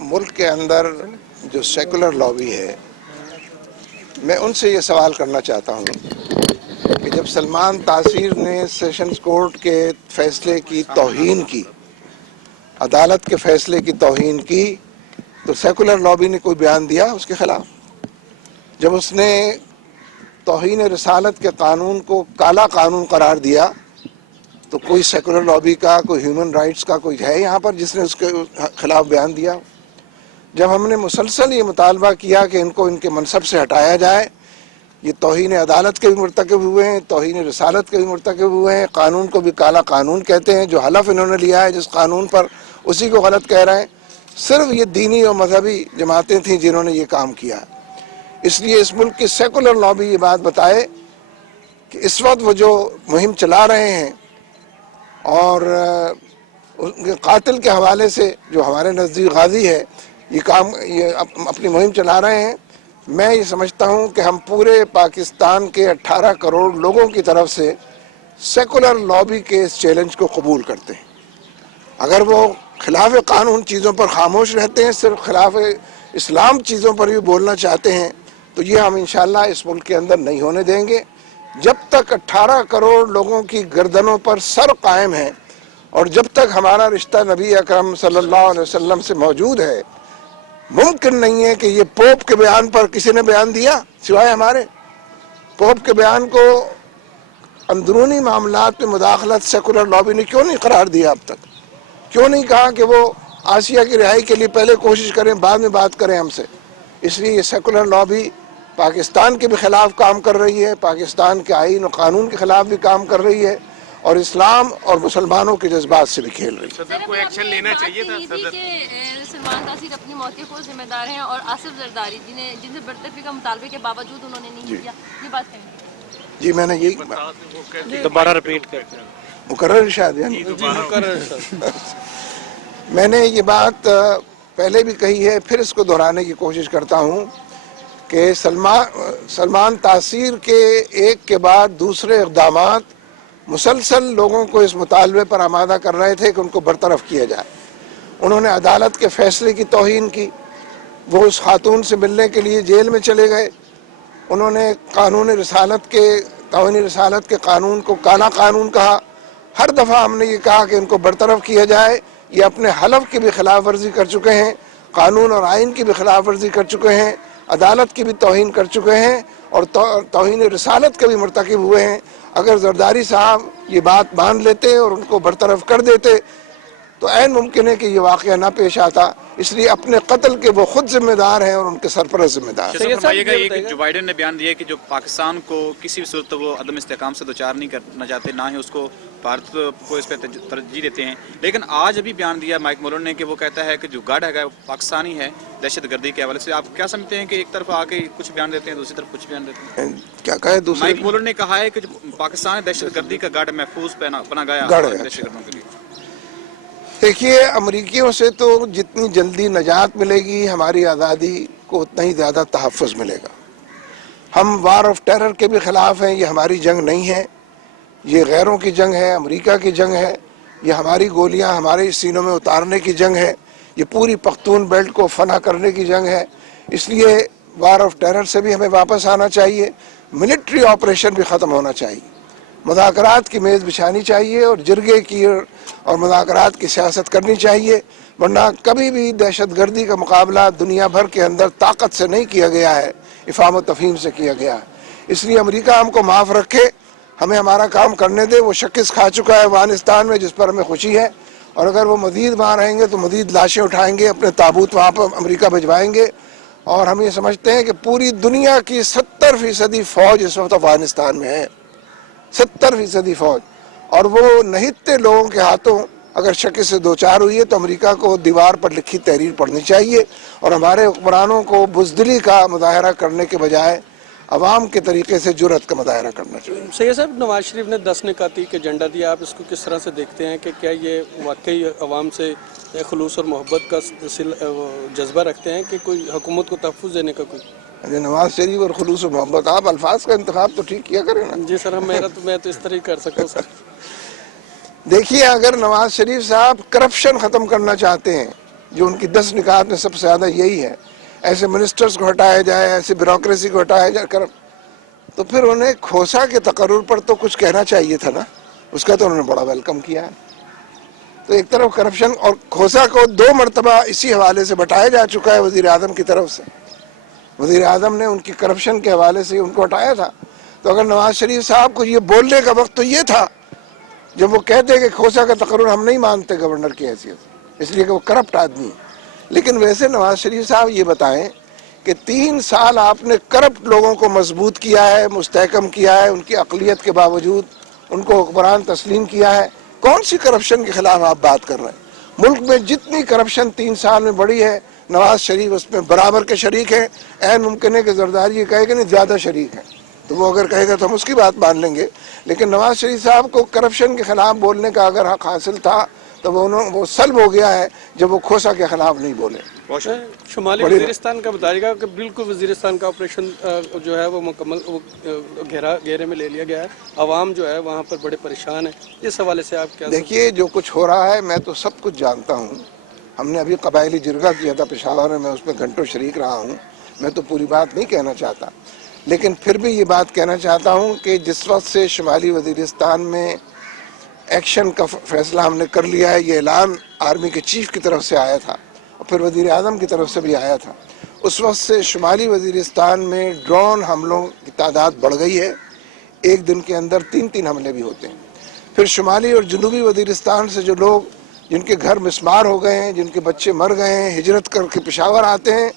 ملک کے اندر جو secular lobby ہے، میں ان سے یہ سوال کرنا چاہتا ہوں کہ جب سلمان تاثیر نے سیشنز کورٹ کے فیصلے کی توہین کی، عدالت کے فیصلے کی توہین کی، تو سیکولر لابی نے کوئی بیان دیا اس کے خلاف؟ جب اس نے توہین رسالت کے قانون کو کالا قانون قرار دیا تو کوئی سیکولر لابی کا، کوئی ہیومن رائٹس کا کوئی ہے یہاں پر جس نے اس کے خلاف بیان دیا؟ جب ہم نے مسلسل یہ مطالبہ کیا کہ ان کو ان کے منصب سے ہٹایا جائے، یہ توہین عدالت کے بھی مرتکب ہوئے ہیں، توہین رسالت کے بھی مرتکب ہوئے ہیں، قانون کو بھی کالا قانون کہتے ہیں، جو حلف انہوں نے لیا ہے جس قانون پر اسی کو غلط کہہ رہے ہیں۔ صرف یہ دینی اور مذہبی جماعتیں تھیں جنہوں نے یہ کام کیا۔ اس لیے اس ملک کی سیکولر لابی یہ بات بتائے کہ اس وقت وہ جو مہم چلا رہے ہیں اور ان کے قاتل کے حوالے سے جو ہمارے نزدیک غازی ہے، یہ اپنی مہم چلا رہے ہیں، میں یہ سمجھتا ہوں کہ ہم پورے پاکستان کے 18 کروڑ لوگوں کی طرف سے سیکولر لابی کے اس چیلنج کو قبول کرتے ہیں۔ اگر وہ خلاف قانون چیزوں پر خاموش رہتے ہیں، صرف خلاف اسلام چیزوں پر بھی بولنا چاہتے ہیں، تو یہ ہم انشاءاللہ اس ملک کے اندر نہیں ہونے دیں گے۔ جب تک 18 کروڑ لوگوں کی گردنوں پر سر قائم ہے اور جب تک ہمارا رشتہ نبی اکرم صلی اللہ علیہ وسلم سے موجود ہے، ممکن نہیں ہے کہ یہ پوپ کے بیان پر کسی نے بیان دیا سوائے ہمارے؟ پوپ کے بیان کو اندرونی معاملات میں مداخلت سیکولر لابی نے کیوں نہیں قرار دیا اب تک؟ کیوں نہیں کہا کہ وہ آسیہ کی رہائی کے لیے پہلے کوشش کریں، بعد میں بات کریں ہم سے؟ اس لیے یہ سیکولر لابی پاکستان کے بھی خلاف کام کر رہی ہے، پاکستان کے آئین و قانون کے خلاف بھی کام کر رہی ہے، اور اسلام اور مسلمانوں کے جذبات سے بھی کھیل رہی ہے۔ صدر کو ایکشن لینا چاہیے تھا صدر۔ سلمان تاثیر اپنی موت کو ذمہ دار ہیں اور آصف زرداری جن سے برطرفی کا مطالبے کے باوجود انہوں نے نہیں کیا، یہ بات کہیں گے؟ جی میں نے یہی دوبارہ ریپیٹ کرتے ہیں۔ مقرر شاید میں نے یہ بات پہلے بھی کہی ہے، پھر اس کو دہرانے کی کوشش کرتا ہوں کہ سلمان تاثیر کے ایک کے بعد دوسرے اقدامات مسلسل لوگوں کو اس مطالبے پر آمادہ کر رہے تھے کہ ان کو برطرف کیا جائے۔ انہوں نے عدالت کے فیصلے کی توہین کی، وہ اس خاتون سے ملنے کے لیے جیل میں چلے گئے، انہوں نے توہین رسالت کے قانون کو کالا قانون کہا۔ ہر دفعہ ہم نے یہ کہا کہ ان کو برطرف کیا جائے، یہ اپنے حلف کی بھی خلاف ورزی کر چکے ہیں، قانون اور آئین کی بھی خلاف ورزی کر چکے ہیں، عدالت کی بھی توہین کر چکے ہیں اور توہین رسالت کے بھی مرتکب ہوئے ہیں۔ اگر زرداری صاحب یہ بات مان لیتے اور ان کو برطرف کر دیتے تو عین ممکن ہے کہ یہ واقعہ نہ پیش آتا۔ اس لیے اپنے قتل کے وہ خود ذمہ دار ہیں اور ان کے سرپرست ذمہ دار ہیں۔ فرمائیے گا ایک جو بائیڈن نے بیان دیا ہے کہ جو پاکستان کو کسی بھی صورت وہ عدم استحکام سے دوچار نہیں کرنا چاہتے، نہ ہی اس کو بھارت کو اس پہ ترجیح دیتے ہیں، لیکن آج ابھی بیان دیا مائک مولن نے کہ وہ کہتا ہے کہ جو گارڈ ہے پاکستانی ہے دہشت گردی کے حوالے سے۔ آپ کیا سمجھتے ہیں کہ ایک طرف آ کے کچھ بیان دیتے ہیں، دوسری طرف کچھ بیان دیتے ہیں؟ کیا کہے دوسرے؟ مائک مولن نے کہا ہے کہ جو پاکستان دہشت گردی کا گارڈ محفوظ بنا گیا دہشت گردوں کے لیے۔ دیکھیے، امریکیوں سے تو جتنی جلدی نجات ملے گی ہماری آزادی کو اتنا ہی زیادہ تحفظ ملے گا۔ ہم وار آف ٹیرر کے بھی خلاف ہیں، یہ ہماری جنگ نہیں ہے، یہ غیروں کی جنگ ہے، امریکہ کی جنگ ہے، یہ ہماری گولیاں ہمارے سینوں میں اتارنے کی جنگ ہے، یہ پوری پختون بیلٹ کو فنا کرنے کی جنگ ہے۔ اس لیے وار آف ٹیرر سے بھی ہمیں واپس آنا چاہیے، ملٹری آپریشن بھی ختم ہونا چاہیے، مذاکرات کی میز بچھانی چاہیے اور جرگے کی اور مذاکرات کی سیاست کرنی چاہیے، ورنہ کبھی بھی دہشت گردی کا مقابلہ دنیا بھر کے اندر طاقت سے نہیں کیا گیا ہے، افہام و تفہیم سے کیا گیا ہے۔ اس لیے امریکہ ہم کو معاف رکھے، ہمیں ہمارا کام کرنے دے۔ وہ شکست کھا چکا ہے افغانستان میں، جس پر ہمیں خوشی ہے، اور اگر وہ مزید وہاں رہیں گے تو مزید لاشیں اٹھائیں گے، اپنے تابوت وہاں پر امریکہ بھجوائیں گے۔ اور ہم یہ سمجھتے ہیں کہ پوری دنیا کی 70% فوج اس وقت افغانستان میں ہے، 70% فوج، اور وہ نہتے لوگوں کے ہاتھوں اگر شکست سے دوچار ہوئی ہے تو امریکہ کو دیوار پر لکھی تحریر پڑھنی چاہیے اور ہمارے حکمرانوں کو بزدلی کا مظاہرہ کرنے کے بجائے عوام کے طریقے سے جرأت کا مظاہرہ کرنا چاہیے۔ سید صاحب، نواز شریف نے 10 نکاتی کا ایجنڈا دیا، آپ اس کو کس طرح سے دیکھتے ہیں کہ کیا یہ واقعی عوام سے خلوص اور محبت کا جذبہ رکھتے ہیں کہ کوئی حکومت کو تحفظ دینے کا کوئی؟ نواز شریف اور خلوص و محبت، آپ الفاظ کا انتخاب تو ٹھیک کیا کریں نا۔ جی سر، میں تو اس طرح ہی کر سکتا ہوں سر۔ دیکھیے، اگر نواز شریف صاحب کرپشن ختم کرنا چاہتے ہیں جو ان کی 10 نکات میں سب سے زیادہ یہی ہے. ایسے منسٹرز کو ہٹایا جائے, ایسے بیوروکریسی کو ہٹایا جائے, تو پھر انہیں کھوسا کے تقرر پر تو کچھ کہنا چاہیے تھا نا. اس کا تو انہوں نے بڑا ویلکم کیا ہے. تو ایک طرف کرپشن, اور کھوسا کو 2 مرتبہ اسی حوالے سے بٹایا جا چکا ہے وزیر اعظم کی طرف سے. وزیر اعظم نے ان کی کرپشن کے حوالے سے ان کو ہٹایا تھا. تو اگر نواز شریف صاحب کو یہ بولنے کا وقت تو یہ تھا جب وہ کہتے کہ کھوسا کا تقرر ہم نہیں مانتے گورنر کی حیثیت, اس لیے کہ وہ کرپٹ آدمی ہے. لیکن ویسے نواز شریف صاحب یہ بتائیں کہ 3 سال آپ نے کرپٹ لوگوں کو مضبوط کیا ہے, مستحکم کیا ہے, ان کی اقلیت کے باوجود ان کو حکمران تسلیم کیا ہے. کون سی کرپشن کے خلاف آپ بات کر رہے ہیں؟ ملک میں جتنی کرپشن 3 سال میں بڑھی ہے, نواز شریف اس میں برابر کے شریک ہیں. عین ممکن ہے کہ زرداری یہ کہے کہ نہیں زیادہ شریک ہیں, تو وہ اگر کہے گا تو ہم اس کی بات مان لیں گے. لیکن نواز شریف صاحب کو کرپشن کے خلاف بولنے کا اگر حق حاصل تھا تو وہ سلب ہو گیا ہے جب وہ کھوسا کے خلاف نہیں بولے. شمالی وزیرستان کا بتائے گا کہ بالکل وزیرستان کا آپریشن جو ہے وہ مکمل گھیرے میں لے لیا گیا ہے, عوام جو ہے وہاں پر بڑے پریشان ہیں. اس حوالے سے آپ کیا دیکھیے, جو کچھ ہو رہا ہے میں تو سب کچھ جانتا ہوں. ہم نے ابھی قبائلی جرگہ کیا تھا پشاور میں, میں اس میں گھنٹوں شریک رہا ہوں. میں تو پوری بات نہیں کہنا چاہتا, لیکن پھر بھی یہ بات کہنا چاہتا ہوں کہ جس وقت سے شمالی وزیرستان میں ایکشن کا فیصلہ ہم نے کر لیا ہے, یہ اعلان آرمی کے چیف کی طرف سے آیا تھا اور پھر وزیر اعظم کی طرف سے بھی آیا تھا, اس وقت سے شمالی وزیرستان میں ڈرون حملوں کی تعداد بڑھ گئی ہے. ایک دن کے اندر 3 حملے بھی ہوتے ہیں. پھر شمالی اور جنوبی وزیرستان سے جو لوگ جن کے گھر مسمار ہو گئے ہیں, جن کے بچے مر گئے ہیں, ہجرت کر کے پشاور آتے ہیں,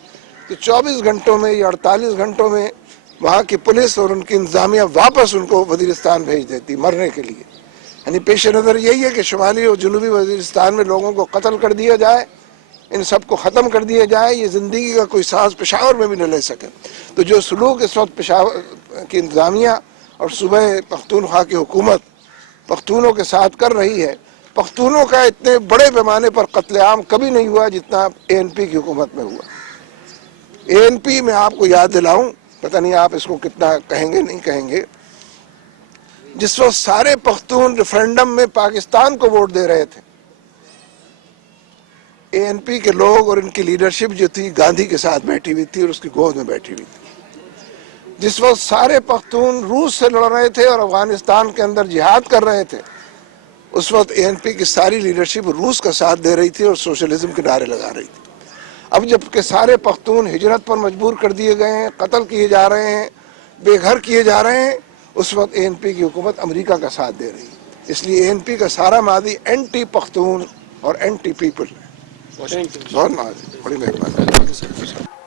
تو 24 گھنٹوں میں یا 48 گھنٹوں میں وہاں کی پولیس اور ان کی انتظامیہ واپس ان کو وزیرستان بھیج دیتی مرنے کے لیے. یعنی پیش نظر یہی ہے کہ شمالی اور جنوبی وزیرستان میں لوگوں کو قتل کر دیا جائے, ان سب کو ختم کر دیا جائے, یہ زندگی کا کوئی ساز پشاور میں بھی نہ لے سکے. تو جو سلوک اس وقت پشاور کی انتظامیہ اور صوبہ پختونخوا کی حکومت پختونوں کے ساتھ کر رہی ہے, پختونوں کا اتنے بڑے پیمانے پر قتل عام کبھی نہیں ہوا جتنا ANP کی حکومت میں ہوا. ANP میں آپ کو یاد دلاؤں, پتہ نہیں آپ اس کو کتنا کہیں گے نہیں کہیں گے, جس وقت سارے پختون ریفرینڈم میں پاکستان کو ووٹ دے رہے تھے, ANP کے لوگ اور ان کی لیڈرشپ جو تھی گاندھی کے ساتھ بیٹھی ہوئی تھی اور اس کی گود میں بیٹھی ہوئی تھی. جس وقت سارے پختون روس سے لڑ رہے تھے اور افغانستان کے اندر جہاد کر رہے تھے, اس وقت ANP کی ساری لیڈرشپ روس کا ساتھ دے رہی تھی اور سوشلزم کے نعرے لگا رہی تھی. اب جب کہ سارے پختون ہجرت پر مجبور کر دیے گئے ہیں, قتل کیے جا رہے ہیں, بے گھر کیے جا رہے ہیں, اس وقت ANP کی حکومت امریکہ کا ساتھ دے رہی ہے. اس لیے ANP کا سارا ماضی اینٹی پختون اور اینٹی پیپل ہے. بہت ماضی, بڑی مہربانی.